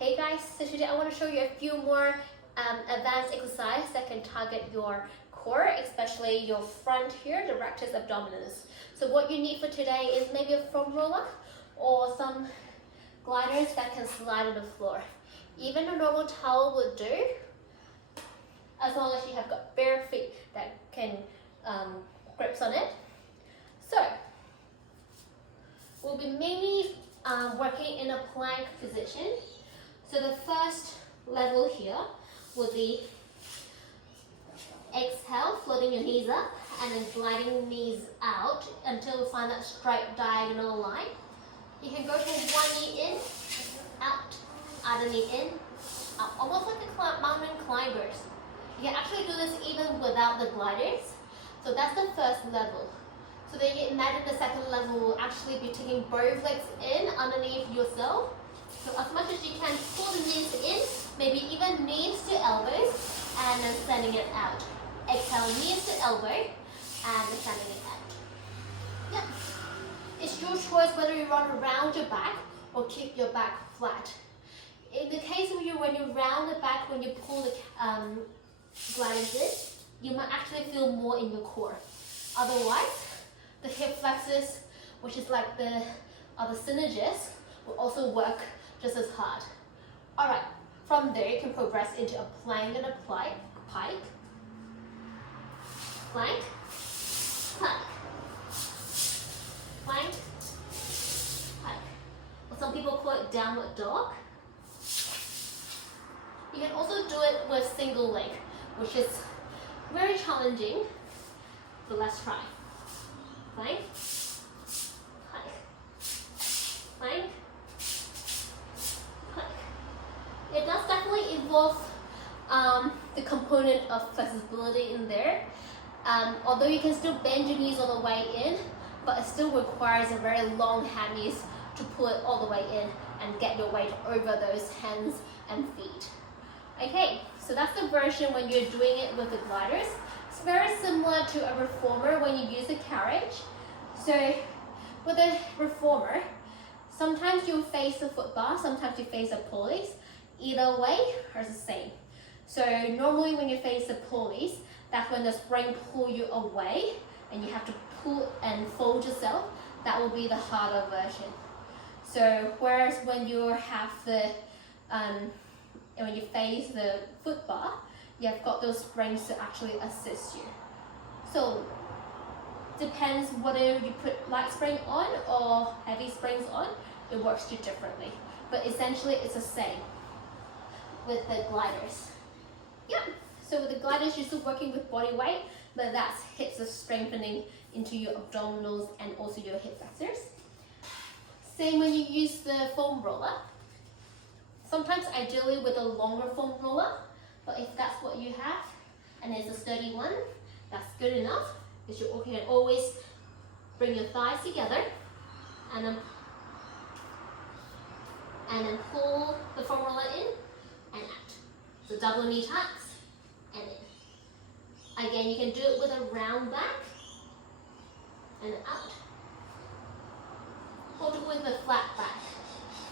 Hey guys, so today I want to show you a few more advanced exercises that can target your core, especially your front here, the rectus abdominis. So what you need for today is maybe a foam roller or some gliders that can slide on the floor. Even a normal towel will do, as long as you have got bare feet that can grips on it. So we'll be mainly working in a plank position. So the first level here will be exhale, floating your knees up and then gliding knees out until you find that straight diagonal line. You can go from one knee in, out, other knee in, out, almost like a mountain climbers. You can actually do this even without the gliders. So that's the first level. So then you imagine the second level will actually be taking both legs in underneath yourself. So as much as you can, pull the knees in, maybe even knees to elbows, and then sending it out. Exhale, knees to elbow, and then sending it out. Yeah. It's your choice whether you run around your back or keep your back flat. In the case of when you round the back, when you pull the gliders in, you might actually feel more in your core. Otherwise, the hip flexors, which is like the other synergists, will also work just as hard. Alright, from there you can progress into a plank and a pike, plank, plank, plank, pike. Or some people call it downward dog. You can also do it with single leg, which is very challenging, so let's try. Plank, pike, plank, pike. It does definitely involve the component of flexibility in there. Although you can still bend your knees all the way in, but it still requires a very long hammies to pull it all the way in and get your weight over those hands and feet. Okay, so that's the version when you're doing it with the gliders. It's very similar to a reformer when you use a carriage. So with a reformer, sometimes you face the foot bar, sometimes you face the pulleys. Either way are the same. So normally when you face the pulleys, that's when the spring pull you away and you have to pull and fold yourself. That will be the harder version. So whereas when you have the when you face the foot bar, you've got those springs to actually assist you. So depends whether you put light spring on or heavy springs on, it works too differently. But essentially it's the same with the gliders. Yeah, so with the gliders you're still working with body weight, but that's hips of strengthening into your abdominals and also your hip flexors. Same when you use the foam roller. Sometimes ideally with a longer foam roller, but if that's what you have and it's a sturdy one, that's good enough, because you can always bring your thighs together and then pull the foam roller in and out. So double knee tucks and in. Again, you can do it with a round back and out. Or do it with a flat back.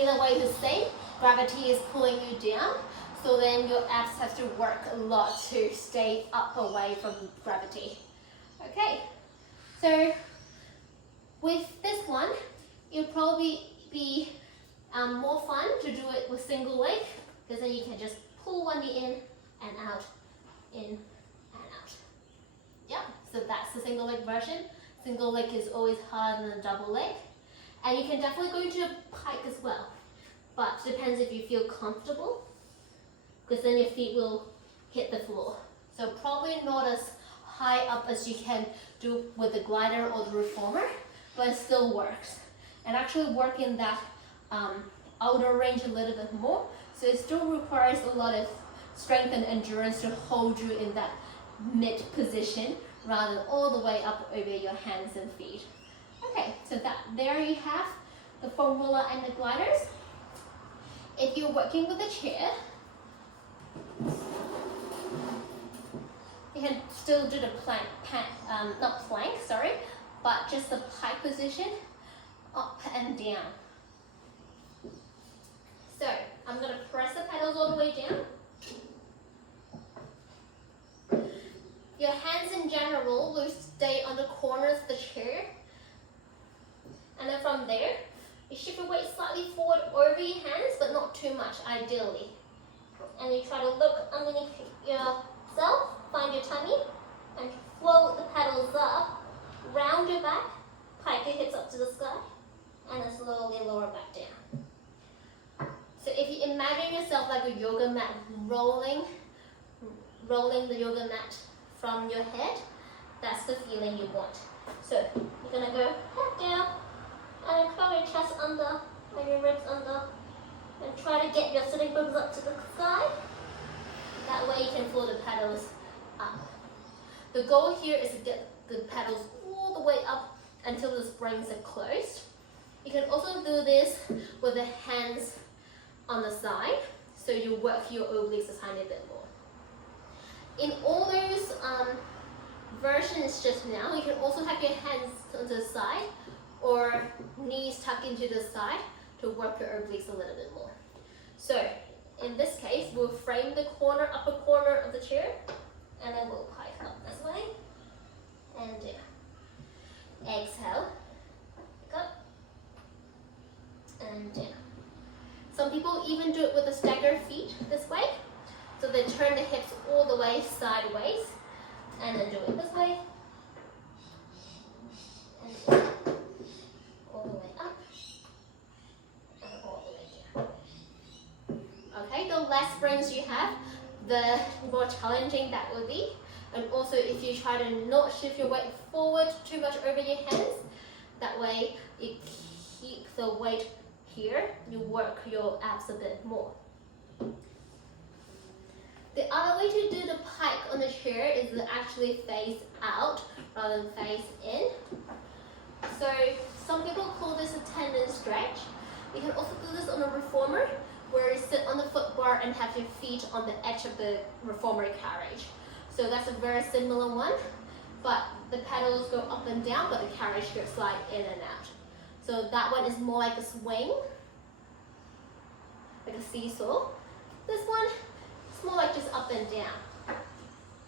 Either way the same. Gravity is pulling you down, so then your abs have to work a lot to stay up away from gravity. Okay, so with this one, it'll probably be more fun to do it with single leg, because then you can just pull one knee in and out, in and out. Yep, so that's the single leg version. Single leg is always harder than a double leg. And you can definitely go into a pike as well. But depends if you feel comfortable, because then your feet will hit the floor. So probably not as high up as you can do with the glider or the reformer, but it still works. And actually work in that outer range a little bit more. So it still requires a lot of strength and endurance to hold you in that mid position rather than all the way up over your hands and feet. Okay, so there you have the foam roller and the gliders. If you're working with a chair, you can still do the plank, not plank, sorry, but just the pike position, up and down. So I'm going to press too much, ideally. And you try to look underneath yourself, find your tummy, and float the pedals up, round your back, pike your hips up to the sky, and then slowly lower back down. So if you imagine yourself like a yoga mat rolling the yoga mat from your head, that's the feeling you want. So you're going to go head down, and then curl your chest under, and your ribs under, and try to get your sitting bones up to the sky. That way you can float the pedals up. The goal here is to get the pedals all the way up until the springs are closed. You can also do this with the hands on the side, so you work your obliques a tiny bit more. In all those versions just now, you can also have your hands on the side or knees tucked into the side to work your obliques a little bit more. So in this case, we'll frame the upper corner of the chair, and then we'll pike up this way and down. Exhale, up and down. Some people even do it with the staggered feet this way. So they turn the hips all the way sideways, and then do it this way, and down. All the way up, and all the way down. Okay, the less springs you have, the more challenging that will be. And also if you try to not shift your weight forward too much over your hands, that way you keep the weight here, you work your abs a bit more. The other way to do the pike on the chair is to actually face out rather than face in. So some people call this a tendon stretch. You can also do this on a reformer, where you sit on the foot bar and have your feet on the edge of the reformer carriage. So that's a very similar one, but the pedals go up and down, but the carriage goes slide in and out. So that one is more like a swing, like a seesaw. This one, it's more like just up and down.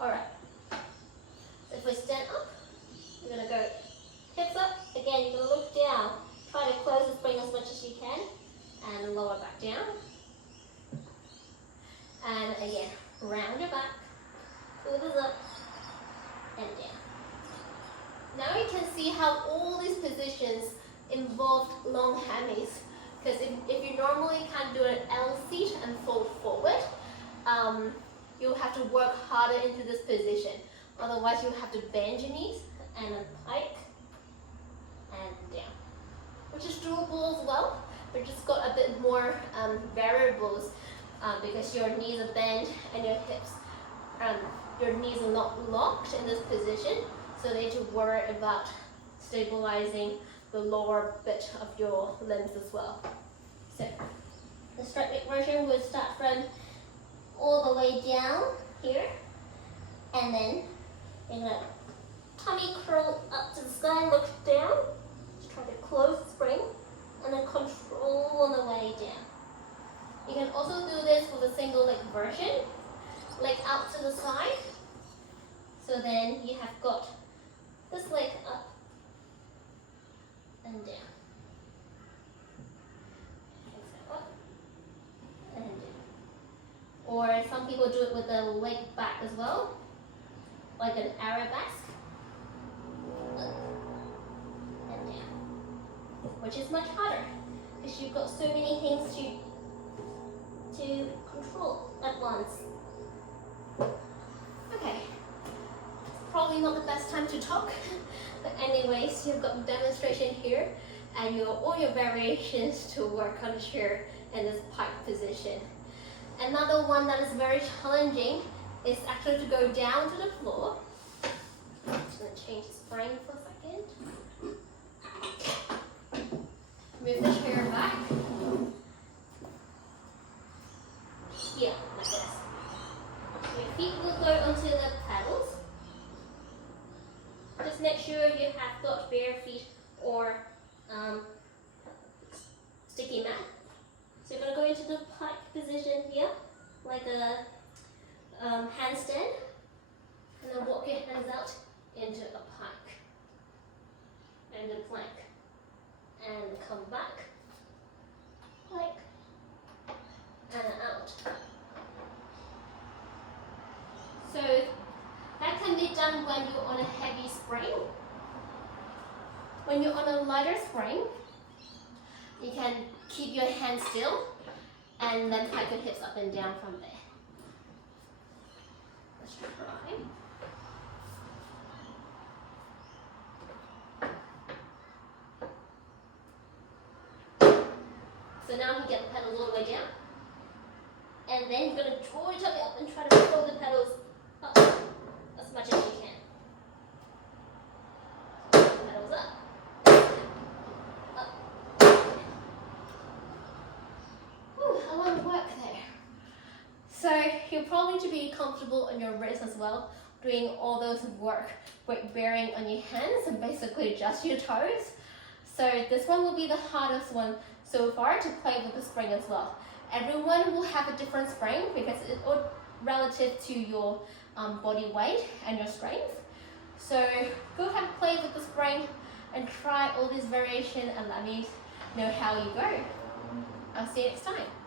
All right, so if we stand up, you're gonna go hips up. Again, you're gonna look down. Try to close the spring as much as you can, and lower back down. And again, round your back, shoulders up, and down. Now you can see how all these positions involve long hammies. Because if you normally can't do an L seat and fold forward, you'll have to work harder into this position. Otherwise, you'll have to bend your knees and then pike and down, which is doable as well, but just got a bit more variables because your knees are bent and your hips, your knees are not locked in this position, so they need to worry about stabilizing the lower bit of your limbs as well. So the straight leg version would start from all the way down here, and then you're gonna tummy curl up to the sky, look down, just try to close the spring, and then control on the way down. You can also do this with a single leg version, leg out to the side. So then you have got this leg up and down. Up and down. Or some people do it with the leg back as well, like an arabesque. Up and down. Which is much harder because you've got so many things to control at once. Okay, probably not the best time to talk, but anyways, you've got demonstration here and all your variations to work on the chair in this pike position. Another one that is very challenging is actually to go down to the floor. I'm just going to change the frame for a second. Move the chair back. Yeah, like this. Your feet will go onto the pedals. Just make sure you have got bare feet or sticky mat. So you're going to go into the pike position here, like a handstand, and then walk your hands out into a pike and a plank, and come back, pike, when you're on a heavy spring. When you're on a lighter spring, you can keep your hands still and then tap your hips up and down from there. Let's try. So now you get the pedals all the way down. And then you're going to draw your tummy up and try to pull the pedals up as much as you can. Pedals up. Up. Whew, a lot of work there. So you'll probably need to be comfortable on your wrists as well, doing all those weight bearing on your hands and basically just your toes. So this one will be the hardest one so far to play with the spring as well. Everyone will have a different spring because it's all relative to your body weight and your strength. So go ahead and play with the spring and try all these variations and let me know how you go. I'll see you next time.